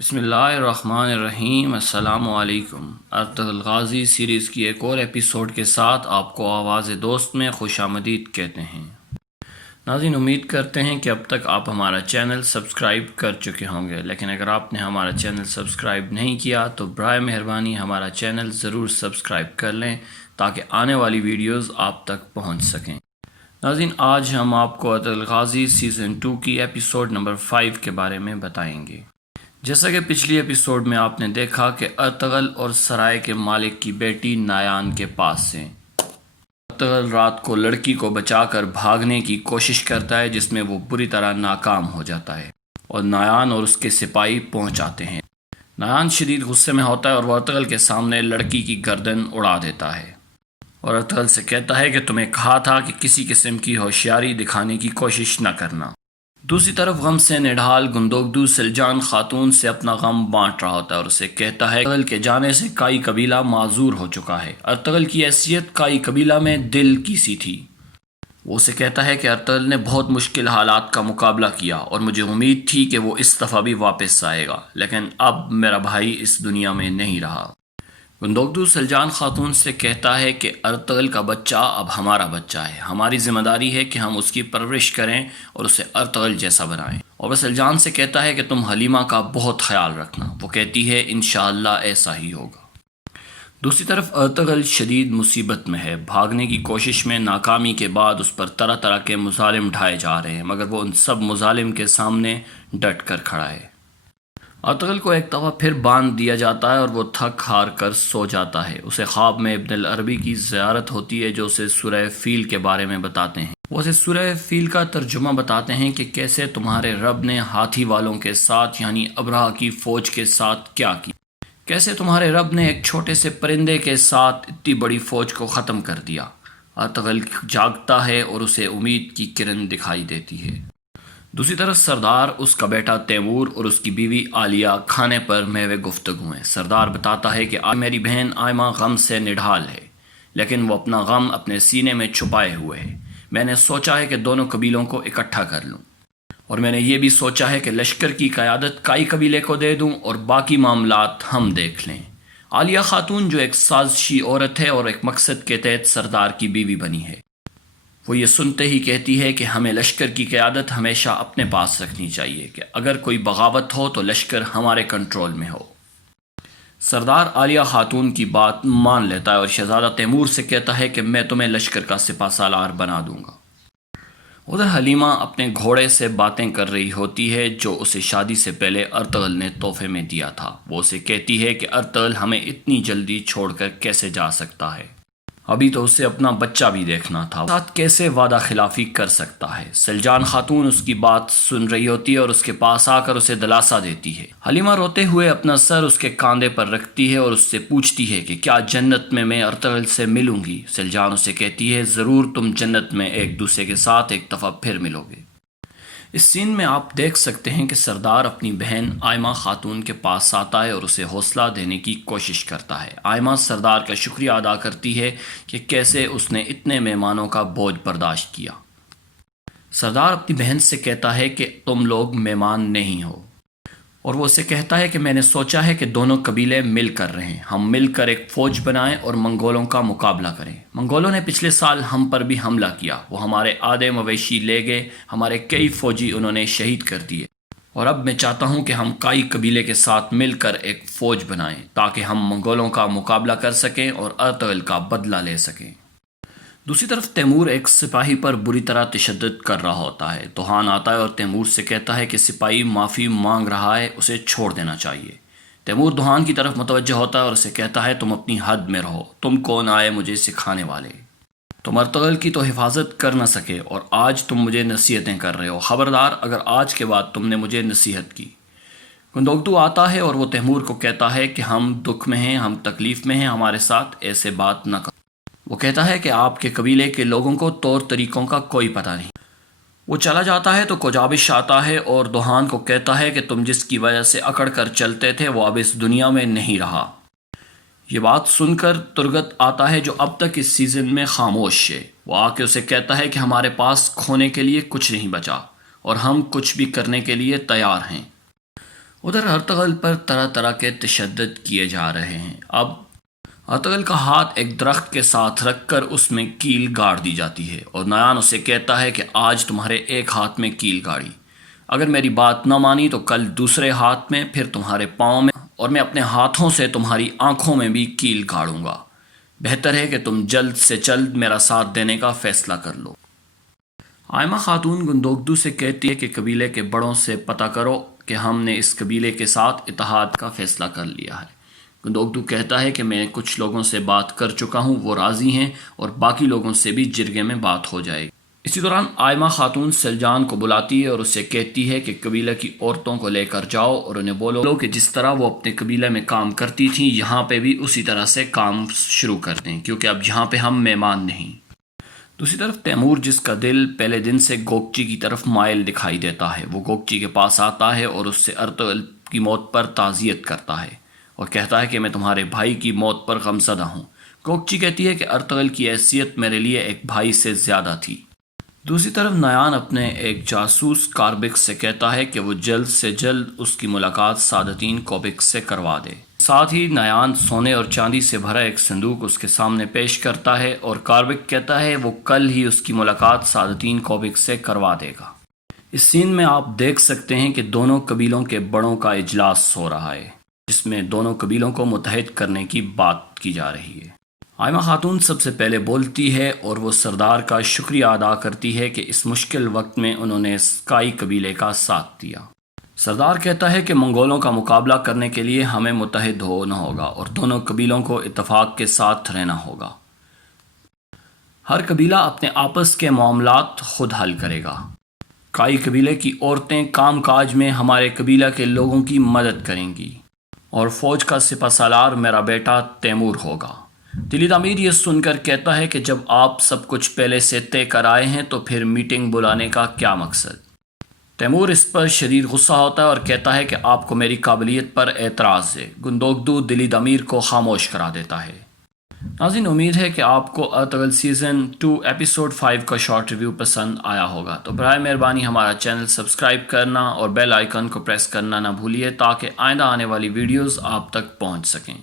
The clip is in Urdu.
بسم اللہ الرحمن الرحیم۔ السلام علیکم۔ ارطغرل غازی سیریز کی ایک اور ایپیسوڈ کے ساتھ آپ کو آواز دوست میں خوش آمدید کہتے ہیں۔ ناظرین، امید کرتے ہیں کہ اب تک آپ ہمارا چینل سبسکرائب کر چکے ہوں گے، لیکن اگر آپ نے ہمارا چینل سبسکرائب نہیں کیا تو برائے مہربانی ہمارا چینل ضرور سبسکرائب کر لیں تاکہ آنے والی ویڈیوز آپ تک پہنچ سکیں۔ ناظرین، آج ہم آپ کو ارطغرل غازی سیزن 2 کی ایپیسوڈ نمبر 5 کے بارے میں بتائیں گے۔ جیسا کہ پچھلی ایپیسوڈ میں آپ نے دیکھا کہ ارطغرل اور سرائے کے مالک کی بیٹی نایان کے پاس سے ارطغرل رات کو لڑکی کو بچا کر بھاگنے کی کوشش کرتا ہے، جس میں وہ بری طرح ناکام ہو جاتا ہے اور نایان اور اس کے سپاہی پہنچ آتے ہیں۔ نایان شدید غصے میں ہوتا ہے اور وہ ارطغرل کے سامنے لڑکی کی گردن اڑا دیتا ہے اور ارطغرل سے کہتا ہے کہ تمہیں کہا تھا کہ کسی قسم کی ہوشیاری دکھانے کی کوشش نہ کرنا۔ دوسری طرف غم سے نڈھال گندوگدو سلجان خاتون سے اپنا غم بانٹ رہا ہوتا ہے اور اسے کہتا ہے ارطغرل کے جانے سے کائی قبیلہ معذور ہو چکا ہے۔ ارطغرل کی حیثیت کائی قبیلہ میں دل کی سی تھی۔ وہ اسے کہتا ہے کہ ارطغرل نے بہت مشکل حالات کا مقابلہ کیا اور مجھے امید تھی کہ وہ اس دفعہ بھی واپس آئے گا، لیکن اب میرا بھائی اس دنیا میں نہیں رہا۔ گندوگدو سلجان خاتون سے کہتا ہے کہ ارطغرل کا بچہ اب ہمارا بچہ ہے، ہماری ذمہ داری ہے کہ ہم اس کی پرورش کریں اور اسے ارطغرل جیسا بنائیں۔ اور وہ سلجان سے کہتا ہے کہ تم حلیمہ کا بہت خیال رکھنا۔ وہ کہتی ہے انشاءاللہ ایسا ہی ہوگا۔ دوسری طرف ارطغرل شدید مصیبت میں ہے۔ بھاگنے کی کوشش میں ناکامی کے بعد اس پر طرح طرح کے مظالم ڈھائے جا رہے ہیں، مگر وہ ان سب مظالم کے سامنے ڈٹ کر کھڑا ہے۔ ارطغرل کو ایک دفعہ پھر باندھ دیا جاتا ہے اور وہ تھک ہار کر سو جاتا ہے۔ اسے خواب میں ابن العربی کی زیارت ہوتی ہے جو اسے سورہ فیل کے بارے میں بتاتے ہیں۔ وہ اسے سورہ فیل کا ترجمہ بتاتے ہیں کہ کیسے تمہارے رب نے ہاتھی والوں کے ساتھ یعنی ابرہہ کی فوج کے ساتھ کیا کی، کیسے تمہارے رب نے ایک چھوٹے سے پرندے کے ساتھ اتنی بڑی فوج کو ختم کر دیا۔ ارطغرل جاگتا ہے اور اسے امید کی کرن دکھائی دیتی ہے۔ دوسری طرف سردار، اس کا بیٹا تیمور اور اس کی بیوی عالیہ کھانے پر میوے گفتگو ہیں۔ سردار بتاتا ہے کہ آج میری بہن آئمہ غم سے نڈھال ہے، لیکن وہ اپنا غم اپنے سینے میں چھپائے ہوئے ہے۔ میں نے سوچا ہے کہ دونوں قبیلوں کو اکٹھا کر لوں، اور میں نے یہ بھی سوچا ہے کہ لشکر کی قیادت کائی قبیلے کو دے دوں اور باقی معاملات ہم دیکھ لیں۔ عالیہ خاتون جو ایک سازشی عورت ہے اور ایک مقصد کے تحت سردار کی بیوی بنی ہے، وہ یہ سنتے ہی کہتی ہے کہ ہمیں لشکر کی قیادت ہمیشہ اپنے پاس رکھنی چاہیے کہ اگر کوئی بغاوت ہو تو لشکر ہمارے کنٹرول میں ہو۔ سردار عالیہ خاتون کی بات مان لیتا ہے اور شہزادہ تیمور سے کہتا ہے کہ میں تمہیں لشکر کا سپہ سالار بنا دوں گا۔ ادھر حلیمہ اپنے گھوڑے سے باتیں کر رہی ہوتی ہے جو اسے شادی سے پہلے ارطغرل نے تحفے میں دیا تھا۔ وہ اسے کہتی ہے کہ ارطغرل ہمیں اتنی جلدی چھوڑ کر کیسے جا سکتا ہے، ابھی تو اسے اپنا بچہ بھی دیکھنا تھا، ساتھ کیسے وعدہ خلافی کر سکتا ہے۔ سلجان خاتون اس کی بات سن رہی ہوتی ہے اور اس کے پاس آ کر اسے دلاسا دیتی ہے۔ حلیمہ روتے ہوئے اپنا سر اس کے کاندھے پر رکھتی ہے اور اس سے پوچھتی ہے کہ کیا جنت میں ارطغرل سے ملوں گی۔ سلجان اسے کہتی ہے ضرور تم جنت میں ایک دوسرے کے ساتھ ایک دفعہ پھر ملو گے۔ اس سین میں آپ دیکھ سکتے ہیں کہ سردار اپنی بہن آئمہ خاتون کے پاس آتا ہے اور اسے حوصلہ دینے کی کوشش کرتا ہے۔ آئمہ سردار کا شکریہ ادا کرتی ہے کہ کیسے اس نے اتنے مہمانوں کا بوجھ برداشت کیا۔ سردار اپنی بہن سے کہتا ہے کہ تم لوگ مہمان نہیں ہو، اور وہ اسے کہتا ہے کہ میں نے سوچا ہے کہ دونوں قبیلے مل کر رہیں، ہم مل کر ایک فوج بنائیں اور منگولوں کا مقابلہ کریں۔ منگولوں نے پچھلے سال ہم پر بھی حملہ کیا، وہ ہمارے آدھے مویشی لے گئے، ہمارے کئی فوجی انہوں نے شہید کر دیے، اور اب میں چاہتا ہوں کہ ہم کائی قبیلے کے ساتھ مل کر ایک فوج بنائیں تاکہ ہم منگولوں کا مقابلہ کر سکیں اور ارطغرل کا بدلہ لے سکیں۔ دوسری طرف تیمور ایک سپاہی پر بری طرح تشدد کر رہا ہوتا ہے۔ توحان آتا ہے اور تیمور سے کہتا ہے کہ سپاہی معافی مانگ رہا ہے، اسے چھوڑ دینا چاہیے۔ تیمور توحان کی طرف متوجہ ہوتا ہے اور اسے کہتا ہے تم اپنی حد میں رہو، تم کون آئے مجھے سکھانے والے؟ تم ارطغرل کی تو حفاظت کر نہ سکے اور آج تم مجھے نصیحتیں کر رہے ہو، خبردار اگر آج کے بعد تم نے مجھے نصیحت کی۔ گندوگدو آتا ہے اور وہ تیمور کو کہتا ہے کہ ہم دکھ میں ہیں، ہم تکلیف میں ہیں، ہمارے ساتھ ایسے بات نہ کرو۔ وہ کہتا ہے کہ آپ کے قبیلے کے لوگوں کو طور طریقوں کا کوئی پتہ نہیں۔ وہ چلا جاتا ہے تو کوجابش آتا ہے اور دوحان کو کہتا ہے کہ تم جس کی وجہ سے اکڑ کر چلتے تھے وہ اب اس دنیا میں نہیں رہا۔ یہ بات سن کر ترگت آتا ہے جو اب تک اس سیزن میں خاموش ہے۔ وہ آ کے اسے کہتا ہے کہ ہمارے پاس کھونے کے لیے کچھ نہیں بچا اور ہم کچھ بھی کرنے کے لیے تیار ہیں۔ ادھر ارطغرل پر طرح طرح کے تشدد کیے جا رہے ہیں۔ اب ارطغرل کا ہاتھ ایک درخت کے ساتھ رکھ کر اس میں کیل گاڑ دی جاتی ہے اور نایان اسے کہتا ہے کہ آج تمہارے ایک ہاتھ میں کیل گاڑی، اگر میری بات نہ مانی تو کل دوسرے ہاتھ میں، پھر تمہارے پاؤں میں، اور میں اپنے ہاتھوں سے تمہاری آنکھوں میں بھی کیل گاڑوں گا۔ بہتر ہے کہ تم جلد سے جلد میرا ساتھ دینے کا فیصلہ کر لو۔ آئمہ خاتون گندوگدو سے کہتی ہے کہ قبیلے کے بڑوں سے پتہ کرو کہ ہم نے اس قبیلے کے ساتھ اتحاد کا فیصلہ کر لیا ہے۔ گندوگدو کہتا ہے کہ میں کچھ لوگوں سے بات کر چکا ہوں، وہ راضی ہیں اور باقی لوگوں سے بھی جرگے میں بات ہو جائے گی۔ اسی دوران آئمہ خاتون سلجان کو بلاتی ہے اور اسے کہتی ہے کہ قبیلہ کی عورتوں کو لے کر جاؤ اور انہیں بولو کہ جس طرح وہ اپنے قبیلے میں کام کرتی تھیں یہاں پہ بھی اسی طرح سے کام شروع کر دیں، کیونکہ اب یہاں پہ ہم مہمان نہیں۔ دوسری طرف تیمور، جس کا دل پہلے دن سے گوکچی کی طرف مائل دکھائی دیتا ہے، وہ گوکچی کے پاس آتا ہے اور اس سے ارطغرل کی موت پر تعزیت کرتا ہے اور کہتا ہے کہ میں تمہارے بھائی کی موت پر غمزدہ ہوں۔ گوکچی کہتی ہے کہ ارطغرل کی حیثیت میرے لیے ایک بھائی سے زیادہ تھی۔ دوسری طرف نایان اپنے ایک جاسوس کاربکس سے کہتا ہے کہ وہ جلد سے جلد اس کی ملاقات سعادتین کوبکس سے کروا دے۔ ساتھ ہی نایان سونے اور چاندی سے بھرا ایک صندوق اس کے سامنے پیش کرتا ہے اور کاربک کہتا ہے وہ کل ہی اس کی ملاقات سعادتین کوبکس سے کروا دے گا۔ اس سین میں آپ دیکھ سکتے ہیں کہ دونوں قبیلوں کے بڑوں کا اجلاس ہو رہا ہے، جس میں دونوں قبیلوں کو متحد کرنے کی بات کی جا رہی ہے۔ آئمہ خاتون سب سے پہلے بولتی ہے اور وہ سردار کا شکریہ ادا کرتی ہے کہ اس مشکل وقت میں انہوں نے اسکائی قبیلے کا ساتھ دیا۔ سردار کہتا ہے کہ منگولوں کا مقابلہ کرنے کے لیے ہمیں متحد ہونا ہوگا اور دونوں قبیلوں کو اتفاق کے ساتھ رہنا ہوگا۔ ہر قبیلہ اپنے آپس کے معاملات خود حل کرے گا۔ کائی قبیلے کی عورتیں کام کاج میں ہمارے قبیلہ کے لوگوں کی مدد کریں گی اور فوج کا سپہ سالار میرا بیٹا تیمور ہوگا۔ دلیت امیر یہ سن کر کہتا ہے کہ جب آپ سب کچھ پہلے سے طے کر آئے ہیں تو پھر میٹنگ بلانے کا کیا مقصد؟ تیمور اس پر شدید غصہ ہوتا ہے اور کہتا ہے کہ آپ کو میری قابلیت پر اعتراض ہے۔ گندوگدو دلیت امیر کو خاموش کرا دیتا ہے۔ ناظرین، امید ہے کہ آپ کو ارطغرل سیزن 2 ایپیسوڈ 5 کا شارٹ ریویو پسند آیا ہوگا، تو برائے مہربانی ہمارا چینل سبسکرائب کرنا اور بیل آئیکن کو پریس کرنا نہ بھولیے تاکہ آئندہ آنے والی ویڈیوز آپ تک پہنچ سکیں۔